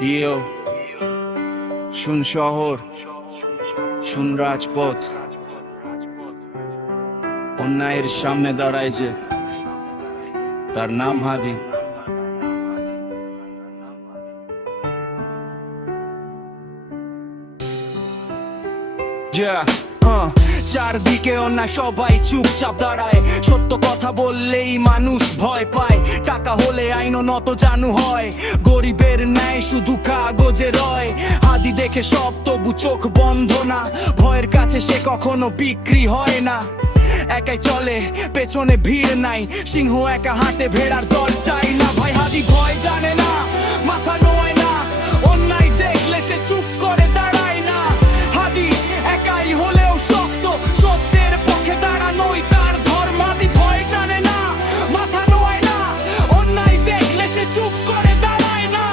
দিয়েও শুন শহর, শুন রাজপথ, অন্যায়ের সামনে দাঁড়ায় যে, তার নাম হাদি। চারদিকে অন্যায়, সবাই চুপচাপ দাঁড়ায়। সত্য কথা বললেই মানুষ ভয় পায়। টাকা হলে আইনও নত জানু হয়, গরিবের ন্যায় শুধু কাগজে রয়। হাদি দেখে সব তবু চোখ বন্ধ না, ভয়ের কাছে সে কখনো বিক্রি হয় না। একাই চলে, পেছনে ভিড় নাই, সিংহ একা হাঁটে, ভেড়ার দল চাই না। ভাই হাদি ভয় জানে না, মাথা নোয় না, অন্যায় দেখলে সে চুপ করে দাঁড়ায় না। হাদি একাই হলেও শক্ত, সত্যের পক্ষে দাঁড়ানোই তার ধর্ম। হাদি ভয় জানে না, মাথা নোয় না, অন্যায় দেখলে সে চুপ করে দাঁড়ায় না।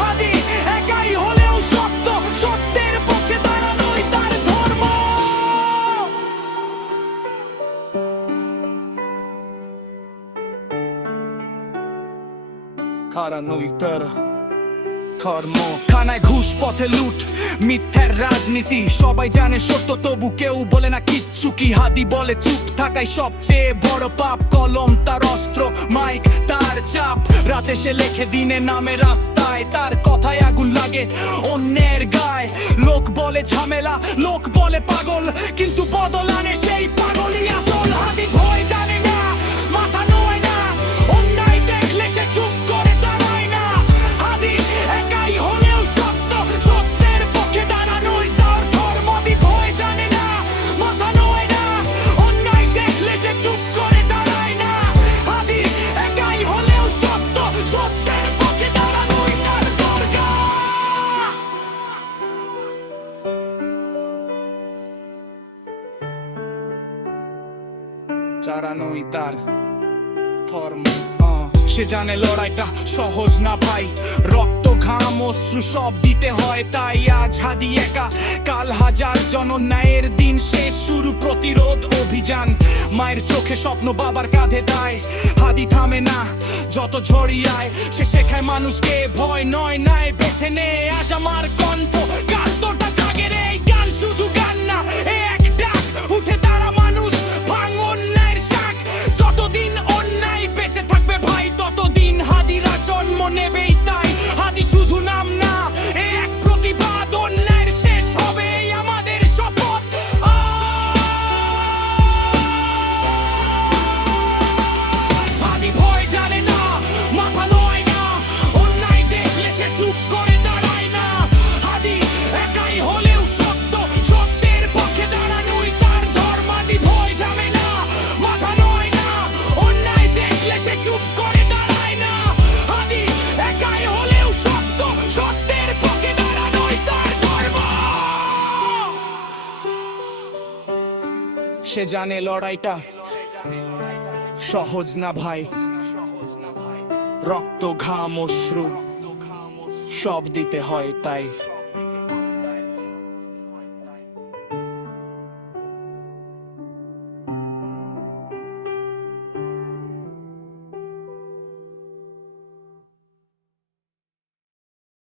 হাদি একাই হলেও শক্ত, সত্যের পক্ষে দাঁড়ানোই তার ধর্ম। হারানোই তার ধর্ম। খানায় ঘুষ, পথে লুট, মিথ্যার রাজনীতি, সবাই জানে সত্য তবু কেউ বলে না কিচ্ছু। কি হাদি বলে চুপ থাকাই সবচেয়ে বড় পাপ। কলম তার অস্ত্র, মাইক তার চাপ, রাতে সে লেখে, দিনে নামে রাস্তায়। তার কথায় আগুন লাগে অন্যের গায়ে। লোক বলে ঝামেলা, লোক বলে পাগল, কিন্তু বদল আনে সেই পাগলই আসল। হাদি ভয় জানে না, মাথা নোয় না, অন্যায় দেখলে সে চুপ করে দাঁড়ায় না। হাদি একাই হলেও সত্য, সত্যের পক্ষে দাঁড়ানোই তার ধর্ম। হাদি ভয় জানে না, মাথা নোয় না, অন্যায় দেখলে সে চুপ করে দাঁড়ায় না। হাদি একাই হলেও সত্য, সত্যের পক্ষে দাঁড়ানোই তার ধর্ম। চারানোই তার ধর্ম। সে জানে লড়াইটা সহজ না ভাই, রক্ত ঘাম অশ্রু সব দিতে হয়। তাই আজ হাদি একা, কাল হাজার জন। ন্যায়ের দিন শেষ, শুরু প্রতিরোধ অভিযান। মায়ের চোখে স্বপ্ন, বাবার কাঁধে দায়। হাদি থামে না যত ঝড়িয়ায়, সে শেখায় মানুষকে ভয় নয়, ন্যায় বেছে নে। আজ আমার কণ্ঠ গানটা জাগে রে, এই গান শুধু গান না, এক ডাক। উঠে দাঁড়া মানুষ, ভাঙ অন্যায়ের শাক। যতদিন অন্যায় বেঁচে থাকবে ভাই, ততদিন হাদিরা জন্ম নেবেই। তাই হাদি শুধু নাম না, এক প্রতিবাদ। অন্যায়ের শেষ হবে আমাদের শপথ। হাদি ভয় জানে না, মাথা নোয় না, অন্যায় দেখলে সে চুপ করে দাঁড়ায় না। হাদি একাই হলেও সত্য, সত্যের পক্ষে দাঁড়ানোই তার ধর্ম। হাদি ভয় জানে না, মাথা নোয় না, অন্যায় দেখলে সে চুপ করে দাঁড়ায় না। হাদি একাই হলেও সত্য, সত্যের পক্ষে দাঁড়ানোই তার ধর্ম। সে জানে লড়াইটা সহজ না ভাই, রক্ত ঘাম অশ্রু সব দিতে হয় তাই।